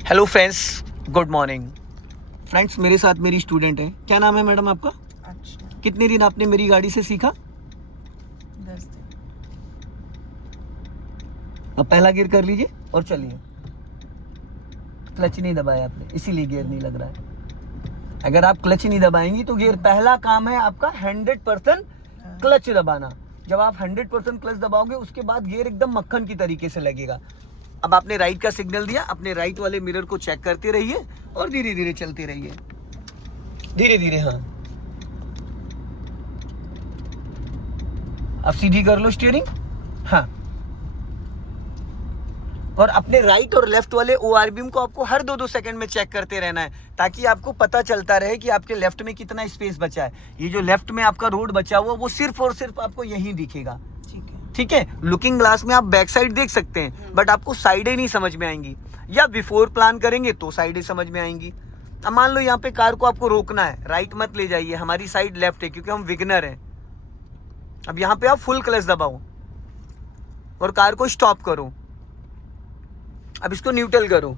Hello friends, good morning. Friends, मेरे साथ मेरी स्टूडेंट है। क्या नाम है मैडम आपका? अच्छा, कितने दिन आपने मेरी गाड़ी से सीखा? 10 दिन। अब पहला गियर कर लीजिए और चलिए। क्लच नहीं दबाया आपने, इसीलिए गियर नहीं लग रहा है। अगर आप क्लच नहीं दबाएंगी तो गियर, पहला काम है आपका 100% क्लच दबाना। जब आप 100% क्लच दबाओगे उसके बाद गियर एकदम मक्खन की तरीके से लगेगा। अब आपने राइट का सिग्नल दिया, अपने राइट वाले मिरर को चेक करते रहिए और धीरे धीरे चलते रहिए, धीरे धीरे। हाँ, अब सीधी कर लो स्टीयरिंग। हाँ, और अपने राइट और लेफ्ट वाले ओआरबीएम को आपको हर 2-2 सेकंड में चेक करते रहना है, ताकि आपको पता चलता रहे कि आपके लेफ्ट में कितना स्पेस बचा है। ये जो लेफ्ट में आपका रोड बचा हुआ वो सिर्फ और सिर्फ आपको यहीं दिखेगा। ठीक है, लुकिंग ग्लास में आप बैक साइड देख सकते हैं, बट आपको साइडें नहीं समझ में आएंगी, या बिफोर प्लान करेंगे तो साइडें समझ में आएंगी। अब मान लो यहाँ पे कार को आपको रोकना है, राइट मत ले जाइए, हमारी साइड लेफ्ट है क्योंकि हम विगनर हैं। अब यहाँ पे आप फुल क्लच दबाओ और कार को स्टॉप करो। अब इसको न्यूट्रल करो।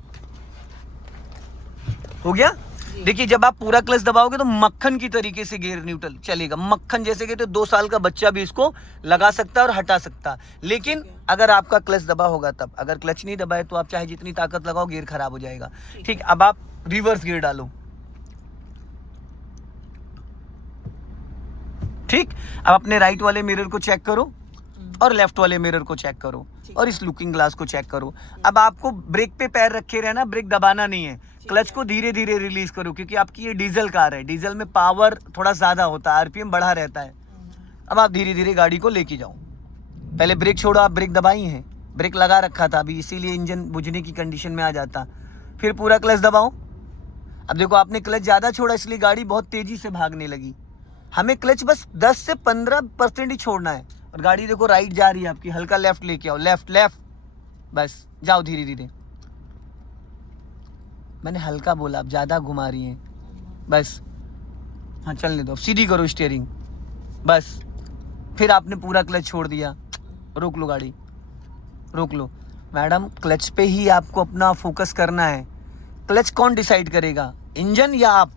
हो गया? देखिए, जब आप पूरा क्लच दबाओगे तो मक्खन की तरीके से गियर न्यूट्रल चलेगा, मक्खन जैसे कि तो 2 साल का बच्चा भी इसको लगा सकता है और हटा सकता है। लेकिन अगर आपका क्लच दबा होगा तब, अगर क्लच नहीं दबाए तो आप चाहे जितनी ताकत लगाओ गियर खराब हो जाएगा। ठीक, अब आप रिवर्स गियर डालो। ठीक, अब अपने राइट वाले मिरर को चेक करो और लेफ्ट वाले मिरर को चेक करो और इस लुकिंग ग्लास को चेक करो। अब आपको ब्रेक पे पैर रखे रहना, ब्रेक दबाना नहीं है। क्लच को धीरे धीरे रिलीज करो, क्योंकि आपकी ये डीजल कार है, डीजल में पावर थोड़ा ज्यादा होता है, आरपीएम बढ़ा रहता है। अब आप धीरे धीरे गाड़ी को लेके जाओ। पहले ब्रेक छोड़ो, आप ब्रेक दबाई हैं, ब्रेक लगा रखा था अभी, इसीलिए इंजन बुझने की कंडीशन में आ जाता। फिर पूरा क्लच दबाओ। अब देखो, आपने क्लच ज्यादा छोड़ा इसलिए गाड़ी बहुत तेजी से भागने लगी। हमें क्लच बस 10 से 15% ही छोड़ना है। और गाड़ी देखो राइट जा रही है आपकी, हल्का लेफ्ट लेके आओ, लेफ्ट लेफ्ट, बस जाओ धीरे धीरे। मैंने हल्का बोला, आप ज्यादा घुमा रही हैं, बस। हाँ, चलने दो, सीधी करो स्टीयरिंग, बस। फिर आपने पूरा क्लच छोड़ दिया, रोक लो गाड़ी, रोक लो। मैडम, क्लच पे ही आपको अपना फोकस करना है। क्लच कौन डिसाइड करेगा, इंजन या आप?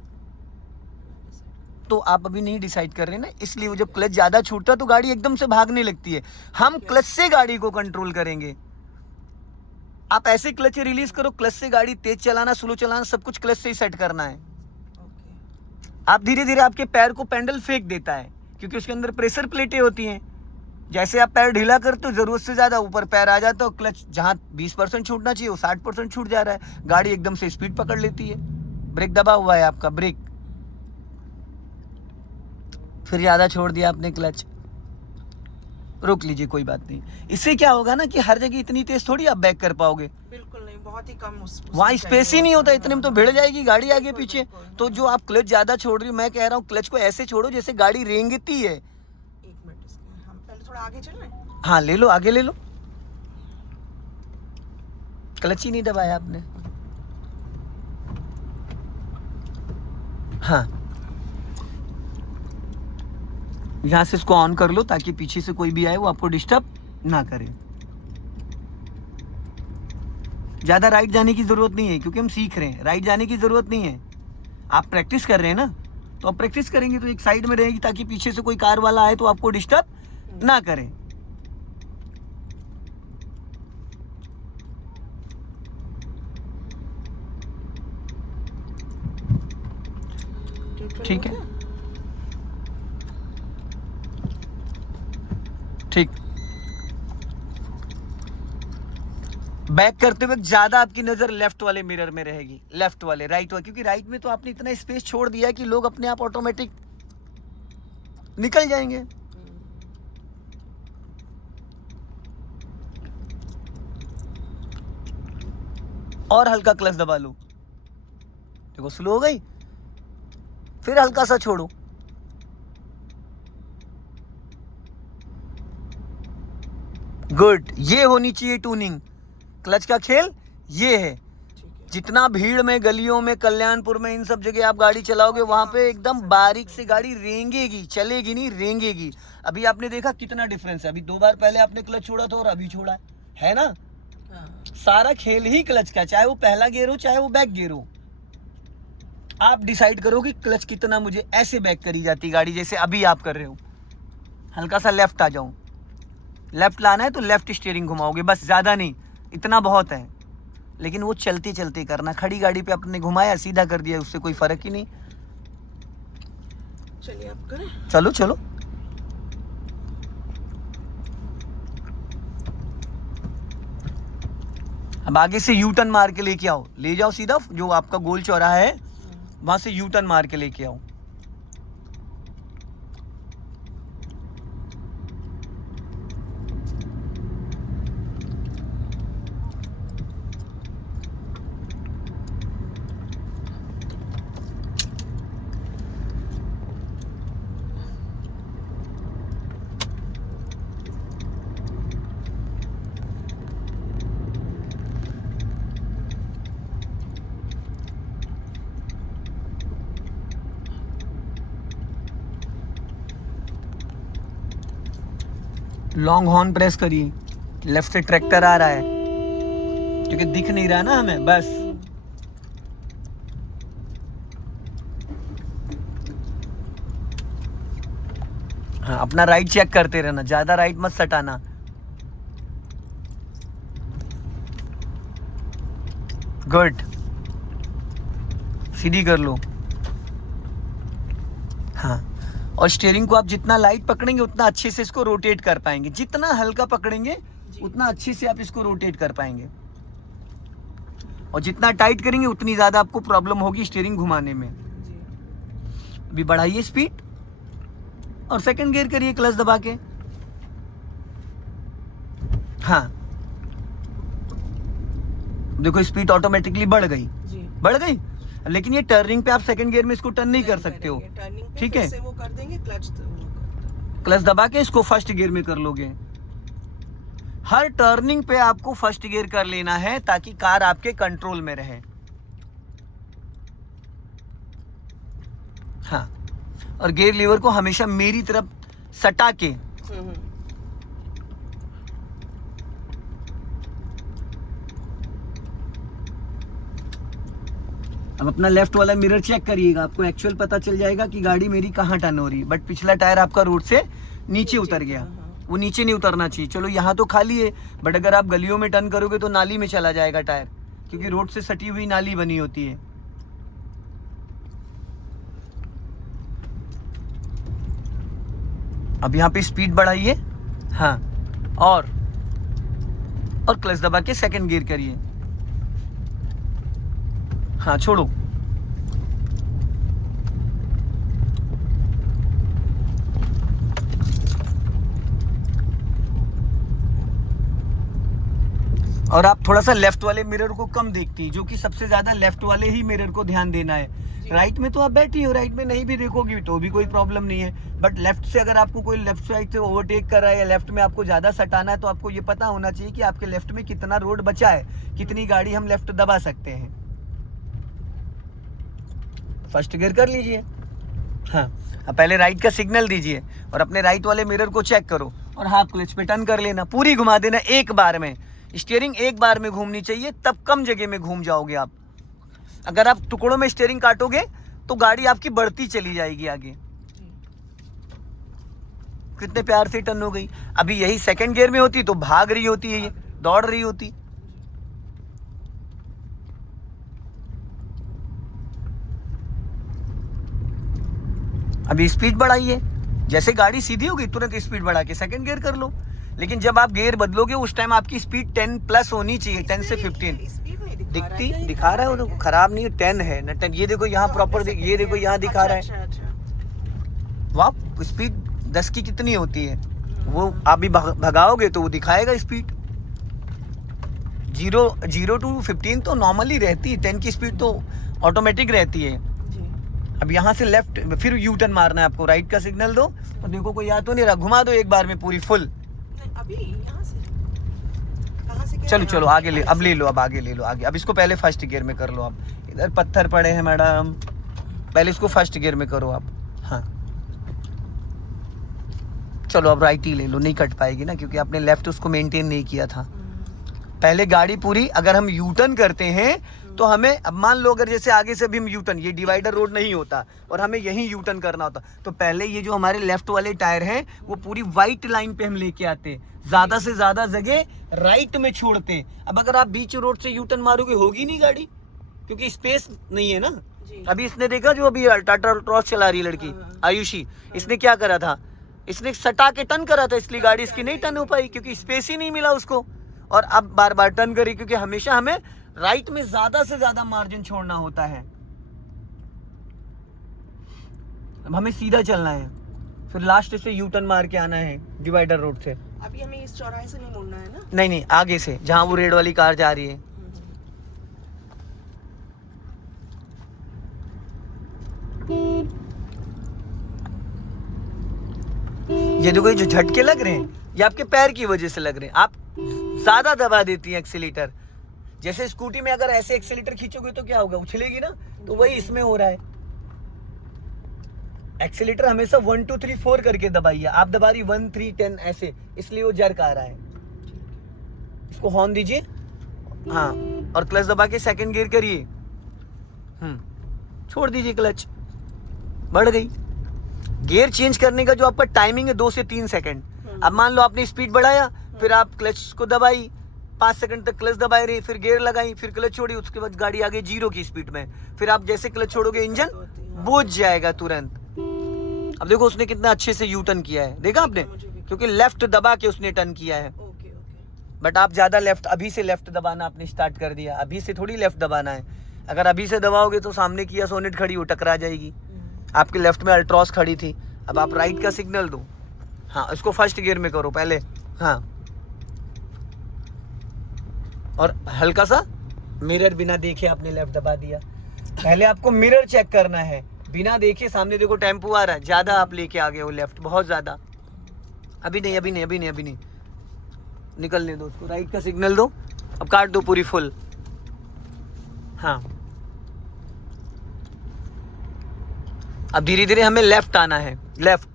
तो आप अभी नहीं डिसाइड कर रहे ना, इसलिए वो जब क्लच ज्यादा छूटता है तो गाड़ी एकदम से भागने लगती है। हम क्लच से गाड़ी को कंट्रोल करेंगे। आप ऐसे क्लच रिलीज करो, क्लच से गाड़ी तेज चलाना, स्लो चलाना, सब कुछ क्लच से ही सेट करना है। आप धीरे धीरे, आपके पैर को पेंडल फेंक देता है क्योंकि उसके अंदर प्रेशर प्लेटें होती हैं। जैसे आप पैर ढीला करते हो, जरूरत से ज्यादा ऊपर पैर आ जाता है, क्लच जहां 20% छूटना चाहिए वो 60% छूट जा रहा है, गाड़ी एकदम से स्पीड पकड़ लेती है। ब्रेक दबा हुआ है आपका, ब्रेक, फिर ज्यादा छोड़ दिया आपने क्लच, रोक लीजिए, कोई बात नहीं। इससे क्या होगा ना कि हर जगह इतनी तेज थोड़ी आप बैक कर पाओगे, बिल्कुल नहीं, बहुत ही कम वहां स्पेस ही नहीं होता, इतने में तो भिड़ जाएगी गाड़ी आगे पीछे। तो जो आप क्लच ज्यादा छोड़ रही हो, मैं कह रहा हूँ क्लच को ऐसे छोड़ो जैसे गाड़ी रेंगती है। 1 मिनट, इसके हम पहले थोड़ा आगे चल रहे हैं। हाँ, ले लो, आगे ले लो। क्लच ही नहीं दबाया आपने। हाँ, यहां से इसको ऑन कर लो ताकि पीछे से कोई भी आए वो आपको डिस्टर्ब ना करे। ज्यादा राइट जाने की जरूरत नहीं है क्योंकि हम सीख रहे हैं, राइट जाने की जरूरत नहीं है। आप प्रैक्टिस कर रहे हैं ना, तो आप प्रैक्टिस करेंगे तो एक साइड में रहेगी ताकि पीछे से कोई कार वाला आए तो आपको डिस्टर्ब ना करे। ठीक है, ठीक। बैक करते वक्त ज्यादा आपकी नजर लेफ्ट वाले मिरर में रहेगी, लेफ्ट वाले, राइट वाले, क्योंकि राइट में तो आपने इतना स्पेस छोड़ दिया है कि लोग अपने आप ऑटोमेटिक निकल जाएंगे। और हल्का क्लच दबा लो, देखो स्लो हो गई, फिर हल्का सा छोड़ो। गुड, ये होनी चाहिए ट्यूनिंग। क्लच का खेल ये है। जितना भीड़ में, गलियों में, कल्याणपुर में, इन सब जगह आप गाड़ी चलाओगे वहां पे एकदम बारीक से गाड़ी रेंगेगी, चलेगी नहीं, रेंगेगी। अभी आपने देखा कितना डिफरेंस है, अभी 2 बार पहले आपने क्लच छोड़ा था और अभी छोड़ा है ना। सारा खेल ही क्लच का, चाहे वो पहला गियर हो चाहे वो बैक गियर हो। आप डिसाइड करो कि क्लच कितना मुझे ऐसे बैक करी जाती गाड़ी, जैसे अभी आप कर रहे हो। हल्का सा लेफ्ट आ जाऊं, लेफ्ट लाना है तो लेफ्ट स्टीयरिंग घुमाओगे, बस ज़्यादा नहीं, इतना बहुत है। लेकिन वो चलते चलते करना, खड़ी गाड़ी पे आपने घुमाया सीधा कर दिया, उससे कोई फर्क ही नहीं। चलिए आप करें। चलो चलो। अब आगे से यू टर्न मार के लेके आओ, ले जाओ सीधा, जो आपका गोल चौराहा है वहां से यू टर्न मार के लेके आओ। लॉन्ग हॉर्न प्रेस करिए, लेफ्ट से ट्रैक्टर आ रहा है क्योंकि दिख नहीं रहा ना हमें, बस। हाँ, अपना राइट चेक करते रहना, ज्यादा राइट मत सटाना। गुड, सीधी कर लो। हाँ, और स्टीयरिंग को आप जितना लाइट पकड़ेंगे उतना अच्छे से इसको रोटेट कर पाएंगे, जितना हल्का पकड़ेंगे उतना अच्छे से आप इसको रोटेट कर पाएंगे, और जितना टाइट करेंगे उतनी ज्यादा आपको प्रॉब्लम होगी स्टीयरिंग घुमाने में। अभी बढ़ाइए स्पीड और सेकंड गियर करिए क्लच दबा के। हाँ, देखो स्पीड ऑटोमेटिकली बढ़ गई, बढ़ गई। लेकिन ये टर्निंग पे आप सेकंड गियर में इसको टर्न नहीं कर सकते हो, ठीक है। वो कर देंगे क्लच दबा के इसको फर्स्ट गियर में कर लोगे। हर टर्निंग पे आपको फर्स्ट गियर कर लेना है ताकि कार आपके कंट्रोल में रहे। हाँ, और गियर लीवर को हमेशा मेरी तरफ सटा के, अब अपना लेफ्ट वाला मिरर चेक करिएगा, आपको एक्चुअल पता चल जाएगा कि गाड़ी मेरी कहाँ टर्न हो रही है। बट पिछला टायर आपका रोड से नीचे उतर गया, वो नीचे नहीं उतरना चाहिए। चलो यहाँ तो खाली है, बट अगर आप गलियों में टर्न करोगे तो नाली में चला जाएगा टायर, क्योंकि रोड से सटी हुई नाली बनी होती है। अब यहाँ पे स्पीड बढ़ाइए, हाँ, और क्लच दबा के सेकंड गियर करिए। हाँ, छोड़ो। और आप थोड़ा सा लेफ्ट वाले मिरर को कम देखती हैं, जो कि सबसे ज्यादा लेफ्ट वाले ही मिरर को ध्यान देना है। राइट में तो आप बैठी हो, राइट में नहीं भी देखोगी तो भी कोई प्रॉब्लम नहीं है, बट लेफ्ट से अगर आपको कोई लेफ्ट साइड से ओवरटेक कर रहा है या लेफ्ट में आपको ज्यादा सटाना है तो आपको ये पता होना चाहिए कि आपके लेफ्ट में कितना रोड बचा है, कितनी गाड़ी हम लेफ्ट दबा सकते हैं। फर्स्ट गियर कर लीजिए। हाँ, अब पहले राइट का सिग्नल दीजिए और अपने राइट वाले मिरर को चेक करो और हाफ क्लच पे टर्न कर लेना, पूरी घुमा देना एक बार में। स्टीयरिंग एक बार में घूमनी चाहिए, तब कम जगह में घूम जाओगे आप। अगर आप टुकड़ों में स्टीयरिंग काटोगे तो गाड़ी आपकी बढ़ती चली जाएगी आगे। कितने प्यार से टर्न हो गई। अभी यही सेकंड गियर में होती तो भाग रही होती है, ये दौड़ रही होती। अभी स्पीड बढ़ाइए, जैसे गाड़ी सीधी होगी तुरंत स्पीड बढ़ा के सेकंड गियर कर लो। लेकिन जब आप गियर बदलोगे उस टाइम आपकी स्पीड 10 प्लस होनी चाहिए, 10 से 15। दिखा रहा है वो, खराब नहीं है, 10 है ना, 10। ये देखो यहाँ प्रॉपर, ये देखो यहाँ दिखा रहा है। वाह, स्पीड 10 की कितनी होती है, वो आप भी भगाओगे तो वो दिखाएगा स्पीड। 0 to 15 तो नॉर्मली रहती है, 10 की स्पीड तो ऑटोमेटिक रहती है। अब यहाँ से लेफ्ट, फिर यू टर्न मारना है आपको, राइट का सिग्नल दो और देखो कोई याद तो नहीं रहा, घुमा दो एक बार में पूरी फुल। अभी यहाँ से कहाँ से चलो चलो आगे ले, अब ले लो, अब आगे ले लो आगे। अब इसको पहले फर्स्ट गियर में कर लो आप। इधर पत्थर पड़े हैं मैडम, पहले इसको फर्स्ट गियर में करो आप। हाँ, चलो अब राइट ही ले लो, नहीं कट पाएगी ना, क्योंकि आपने लेफ्ट उसको मेंटेन नहीं किया था। पहले गाड़ी पूरी, अगर हम यू टर्न करते हैं तो हमें, अब मान लो अगर जैसे आगे से भी हम यू टर्न, ये डिवाइडर रोड नहीं होता और हमें यहीं यू टर्न करना होता, तो पहले ये जो हमारे लेफ्ट वाले टायर हैं वो पूरी वाइट लाइन पे हम लेके आते, ज्यादा से ज्यादा जगह राइट में छोड़ते। अब अगर आप बीच रोड से यू टर्न मारोगे होगी नहीं गाड़ी, क्योंकि स्पेस नहीं है ना। अभी इसने देखा जो अभी टाटा क्रॉस चला रही लड़की आयुषी, इसने क्या करा था, इसने सटा के टर्न करा था, इसलिए गाड़ी इसकी नहीं टर्न हो पाई क्योंकि स्पेस ही नहीं मिला उसको। और अब बार बार टर्न करी क्योंकि हमेशा हमें राइट में ज्यादा से ज्यादा मार्जिन छोड़ना होता है। अब हमें सीधा चलना है, फिर लास्ट से यू टर्न मार के आना है डिवाइडर रोड से। अभी हमें इस चौराहे से नहीं मुड़ना है ना? नहीं नहीं, आगे से जहां वो रेड वाली कार जा रही है। ये देखो, ये जो झटके लग रहे हैं ये आपके पैर की वजह से लग रहे हैं, आप ज्यादा दबा देती हैं एक्सीलेटर। जैसे स्कूटी में अगर ऐसे एक्सीलेटर खींचोगे तो क्या होगा, उछलेगी ना, तो वही इसमें हो रहा है। एक्सीलेटर हमेशा 1 2 3 4 करके दबाइए, आप दबा रही 1 3 10 ऐसे, इसलिए वो जर्क आ रहा है। इसको हॉर्न दीजिए, हाँ, और क्लच दबा के सेकंड गियर करिए, छोड़ दीजिए क्लच, बढ़ गई। गियर चेंज करने का जो आपका टाइमिंग है 2 से 3 सेकंड। अब मान लो आपने स्पीड बढ़ाया, फिर आप क्लच को दबाई, 5 सेकंड तक क्लच दबाए रही, फिर गियर लगाई, फिर क्लच छोड़ी, उसके बाद गाड़ी आगे 0 की स्पीड में। फिर आप जैसे क्लच छोड़ोगे इंजन बुझ जाएगा तुरंत। अब देखो उसने कितना अच्छे से यू टर्न किया है, देखा आपने, क्योंकि लेफ्ट दबा के उसने टर्न किया है। बट आप ज्यादा लेफ्ट, अभी से लेफ्ट दबाना आपने स्टार्ट कर दिया, अभी से थोड़ी लेफ्ट दबाना है। अगर अभी से दबाओगे तो सामने किया सोनेट खड़ी हो, टकरा जाएगी। आपके लेफ्ट में अल्ट्रॉस खड़ी थी, अब आप राइट का सिग्नल दो, हाँ, इसको फर्स्ट गियर में करो पहले, हाँ, और हल्का सा मिरर बिना देखे आपने लेफ्ट दबा दिया। पहले आपको मिरर चेक करना है, बिना देखे। सामने देखो टेम्पो आ रहा है, ज्यादा आप लेके आ गए हो लेफ्ट, बहुत ज्यादा। अभी नहीं, अभी नहीं, अभी नहीं, अभी नहीं, निकलने दो उसको, राइट का सिग्नल दो, अब काट दो पूरी फुल, हाँ। अब धीरे धीरे हमें लेफ्ट आना है, लेफ्ट।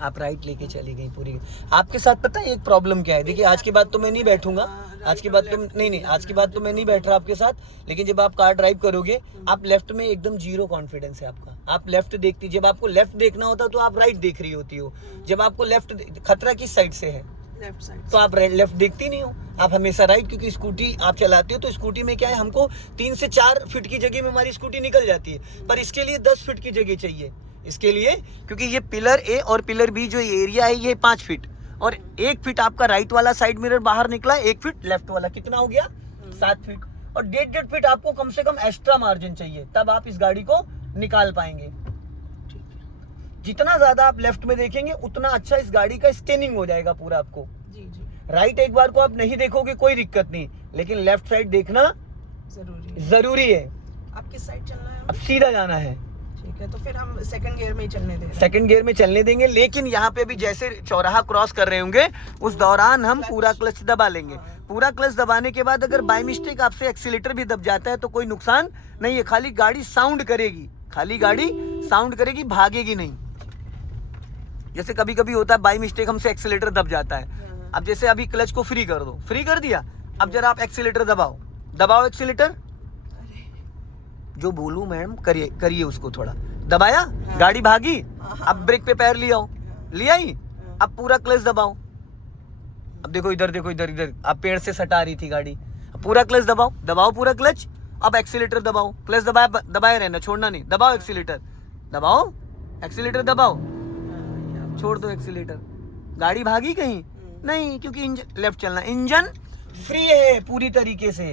आप राइट लेके चली गई पूरी। आपके साथ पता है एक प्रॉब्लम क्या है, देखिए आज के बाद तो मैं नहीं बैठूंगा, आज के बाद तो नहीं, आज के बाद तो मैं नहीं बैठ रहा आपके साथ, लेकिन जब आप कार ड्राइव करोगे, आप लेफ्ट में एकदम 0 कॉन्फिडेंस है आपका, आप लेफ्ट देखती, जब आपको लेफ्ट देखना होता तो आप राइट देख रही होती हो। जब आपको लेफ्ट, खतरा किस साइड से है, लेफ्ट साइड, तो आप लेफ्ट देखती नहीं हो, आप हमेशा राइट, क्योंकि स्कूटी आप चलाते हो तो स्कूटी में क्या है, हमको 3 से 4 फीट की जगह में हमारी स्कूटी निकल जाती है, पर इसके लिए 10 फीट की जगह चाहिए। इसके लिए क्योंकि ये पिलर ए और पिलर बी जो एरिया है ये 5 फीट, और 1 फीट आपका राइट वाला साइड मिरर बाहर निकला, 1 फीट लेफ्ट वाला, कितना हो गया 7 फीट, और 1.5 फीट आपको कम से कम एक्स्ट्रा मार्जिन चाहिए, तब आप इस गाड़ी को निकाल पाएंगे। जितना ज्यादा आप लेफ्ट में देखेंगे उतना अच्छा इस गाड़ी का स्टेनिंग हो जाएगा पूरा आपको। राइट एक बार को आप नहीं देखोगे कोई दिक्कत नहीं, लेकिन लेफ्ट साइड देखना जरूरी है। आप किस साइड चलना है? अब सीधा जाना है, ठीक है, तो फिर हम सेकंड गियर में ही चलने देंगे। सेकंड गियर में चलने देंगे, लेकिन यहाँ पे भी जैसे चौराहा क्रॉस कर रहे होंगे उस दौरान हम पूरा क्लच दबा लेंगे। पूरा क्लच दबाने के बाद अगर बाय मिस्टेक आपसे एक्सीलेटर भी दब जाता है तो कोई नुकसान नहीं है, खाली गाड़ी साउंड करेगी, खाली गाड़ी साउंड करेगी, भागेगी नहीं। जैसे कभी कभी होता है बाय मिस्टेक हमसे एक्सीलेटर दब जाता है, अब जैसे अभी क्लच को फ्री कर दो, फ्री कर दिया, अब जरा आप एक्सीलेटर दबाओ, दबाओ एक्सीलेटर, जो बोलूं मैडम करिए, करिए उसको थोड़ा दबाया, गाड़ी भागी, अब ब्रेक पे पैर ले आओ, ले आई, अब पूरा क्लच दबाओ। अब देखो इधर, देखो इधर, इधर अब पेड़ से सटा रही थी गाड़ी, पूरा क्लच दबाओ, दबाओ पूरा क्लच, अब एक्सीलेटर दबाओ, क्लच दबाया, दबाए रहना, छोड़ना नहीं, दबाओ एक्सीलेटर, दबाओ एक्सीलेटर, दबाओ, छोड़ दो एक्सीलेटर। गाड़ी भागी कहीं नहीं, क्योंकि इंजन लेफ्ट चलना, इंजन फ्री है पूरी तरीके से।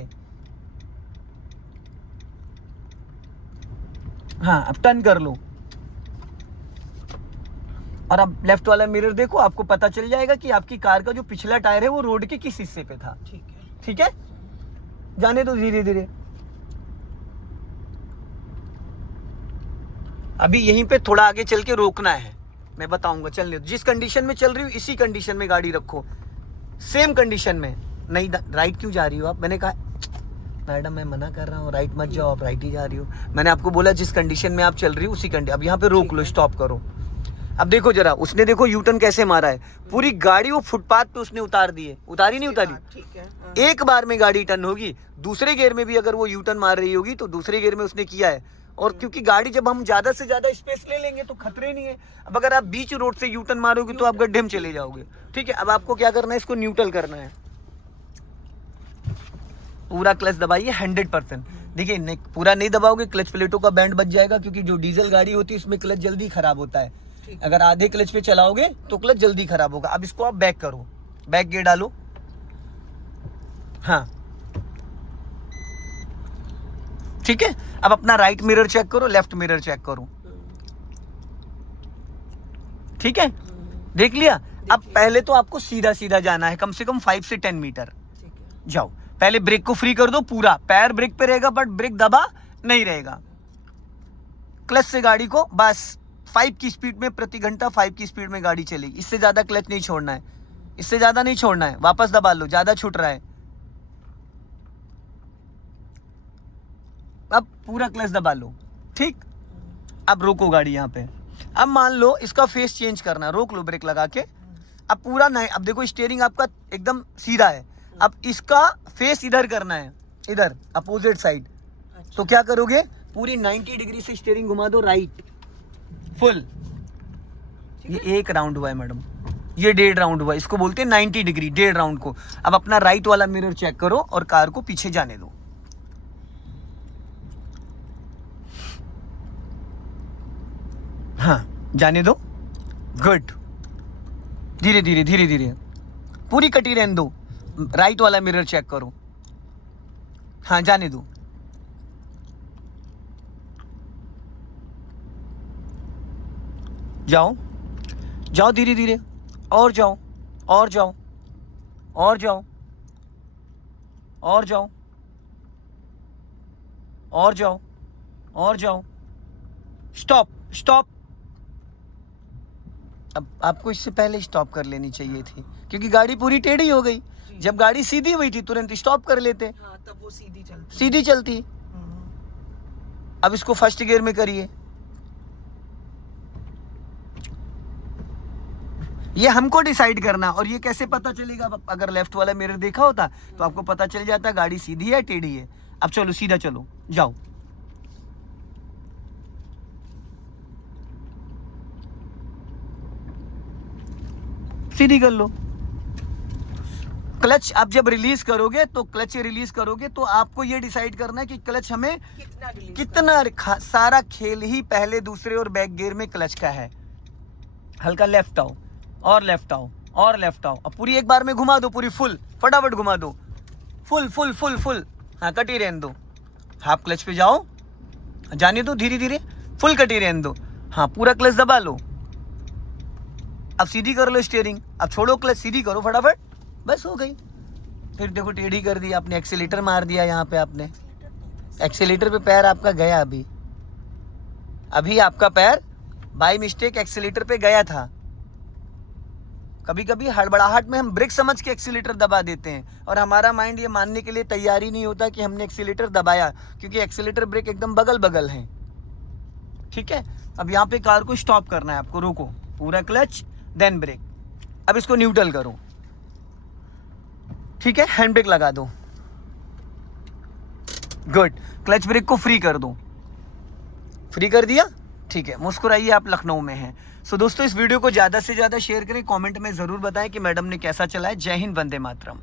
हाँ, अब टर्न कर लो, और अब लेफ्ट वाला मिरर देखो, आपको पता चल जाएगा कि आपकी कार का जो पिछला टायर है वो रोड के किस हिस्से पे था। ठीक है, ठीक है, जाने दो धीरे धीरे। अभी यहीं पे थोड़ा आगे चल के रोकना है, मैं बताऊंगा, चलने दो। जिस कंडीशन में चल रही हूँ इसी कंडीशन में गाड़ी रखो, सेम कंडीशन में। नहीं, राइट क्यों जा रही हो आप? मैंने कहा मैडम मैं मना कर रहा हूँ, राइट मत जाओ, आप राइट ही जा रही हो। मैंने आपको बोला जिस कंडीशन में आप चल रही हो उसी कंडीशन, अब यहाँ पे रोक लो, स्टॉप करो। अब देखो जरा, उसने देखो यू टर्न कैसे मारा है, पूरी गाड़ी वो फुटपाथ पे उसने उतार दी है, उतारी नहीं उतारी? ठीक है हाँ। एक बार में गाड़ी टर्न होगी, दूसरे गियर में भी अगर वो यू टर्न मार रही होगी तो दूसरे गियर में उसने किया है। और क्योंकि गाड़ी जब हम ज्यादा से ज्यादा स्पेस ले लेंगे तो खतरे नहीं है। अब अगर आप बीच रोड से यू टर्न मारोगे तो आप गड्ढे में चले जाओगे। ठीक है, अब आपको क्या करना है, इसको न्यूट्रल करना है। पूरा क्लच दबाइए 100%। देखिए पूरा नहीं दबाओगे क्लच प्लेटों का बैंड बच जाएगा, क्योंकि जो डीजल गाड़ी होती है उसमें क्लच जल्दी खराब होता है। अगर आधे क्लच पे चलाओगे तो क्लच जल्दी खराब होगा। अब इसको आप बैक करो, बैक गियर डालो। हाँ ठीक है, अब अपना राइट मिरर चेक करो, लेफ्ट मिरर चेक करो। ठीक है, देख लिया। अब पहले तो आपको सीधा सीधा जाना है, कम से कम 5 से 10 मीटर जाओ। पहले ब्रेक को फ्री कर दो, पूरा पैर ब्रेक पे रहेगा बट ब्रेक दबा नहीं रहेगा। क्लच से गाड़ी को बस 5 की स्पीड में प्रति घंटा 5 की स्पीड में गाड़ी चलेगी। इससे ज्यादा क्लच नहीं छोड़ना है, इससे ज्यादा नहीं छोड़ना है। वापस दबा लो, ज्यादा छूट रहा है। अब पूरा क्लच दबा लो। ठीक, अब रोको गाड़ी यहाँ पे। अब मान लो इसका फेस चेंज करना, रोक लो ब्रेक लगा के। अब पूरा नहीं, अब देखो स्टीयरिंग आपका एकदम सीधा है, अब इसका फेस इधर करना है, इधर अपोजिट साइड। तो क्या करोगे, पूरी 90 डिग्री से स्टीयरिंग घुमा दो राइट फुल। ये 1 राउंड हुआ है मैडम, ये 1.5 राउंड हुआ है, इसको बोलते हैं 90 डिग्री, 1.5 राउंड को। अब अपना राइट वाला मिरर चेक करो और कार को पीछे जाने दो। हाँ जाने दो, गुड। धीरे धीरे धीरे धीरे, पूरी कटी रहने दो। राइट वाला मिरर चेक करो। हाँ जाने दो। जाओ जाओ धीरे धीरे, और जाओ और जाओ और जाओ और जाओ और जाओ और जाओ। Stop stop. अब आपको इससे पहले स्टॉप कर लेनी चाहिए थी, क्योंकि गाड़ी पूरी टेढ़ी हो गई। जब गाड़ी सीधी हुई थी तुरंत स्टॉप कर लेते। हाँ, तब वो सीधी चलती। अब इसको फर्स्ट गियर में करिए। ये हमको डिसाइड करना, और ये कैसे पता चलेगा? अगर लेफ्ट वाला मिरर देखा होता तो आपको पता चल जाता गाड़ी सीधी है टेढ़ी है। अब चलो सीधा चलो, जाओ। सीधी कर लो। क्लच आप जब रिलीज करोगे तो आपको ये डिसाइड करना है कि क्लच हमें कितना सारा खेल ही पहले दूसरे और बैक गियर में क्लच का है। हल्का लेफ्ट आओ और लेफ्ट आओ और लेफ्ट आओ। अब पूरी एक बार में घुमा दो, पूरी फुल, फटाफट घुमा दो, फुल फुल फुल फुल। हाँ कटी रहने दो, हाफ क्लच पे जाओ, जाने दो धीरे धीरे, फुल कटी रहने दो। हाँ पूरा क्लच दबा लो। अब सीधी कर लो स्टीयरिंग, अब छोड़ो क्लच, सीधी करो फटाफट, बस हो गई। फिर देखो टेढ़ी कर दी आपने, एक्सीलेटर मार दिया यहाँ पे आपने। एक्सीलेटर पे पैर आपका गया, अभी आपका पैर बाय मिस्टेक एक्सीलेटर पे गया था। कभी कभी हड़बड़ाहट में हम ब्रेक समझ के एक्सीलेटर दबा देते हैं, और हमारा माइंड ये मानने के लिए तैयार ही नहीं होता कि हमने एक्सीलेटर दबाया, क्योंकि एक्सीलेटर ब्रेक एकदम बगल बगल हैं। ठीक है, अब यहाँ पे कार को स्टॉप करना है आपको, रोको, पूरा क्लच देन ब्रेक। अब इसको न्यूट्रल करो। ठीक है, हैंड ब्रेक लगा दो, गुड। क्लच ब्रेक को फ्री कर दो, फ्री कर दिया। ठीक है, मुस्कुराइए, आप लखनऊ में हैं। सो दोस्तों इस वीडियो को ज़्यादा से ज़्यादा शेयर करें, कमेंट में ज़रूर बताएं कि मैडम ने कैसा चलाया। जय हिंद, वंदे मातरम।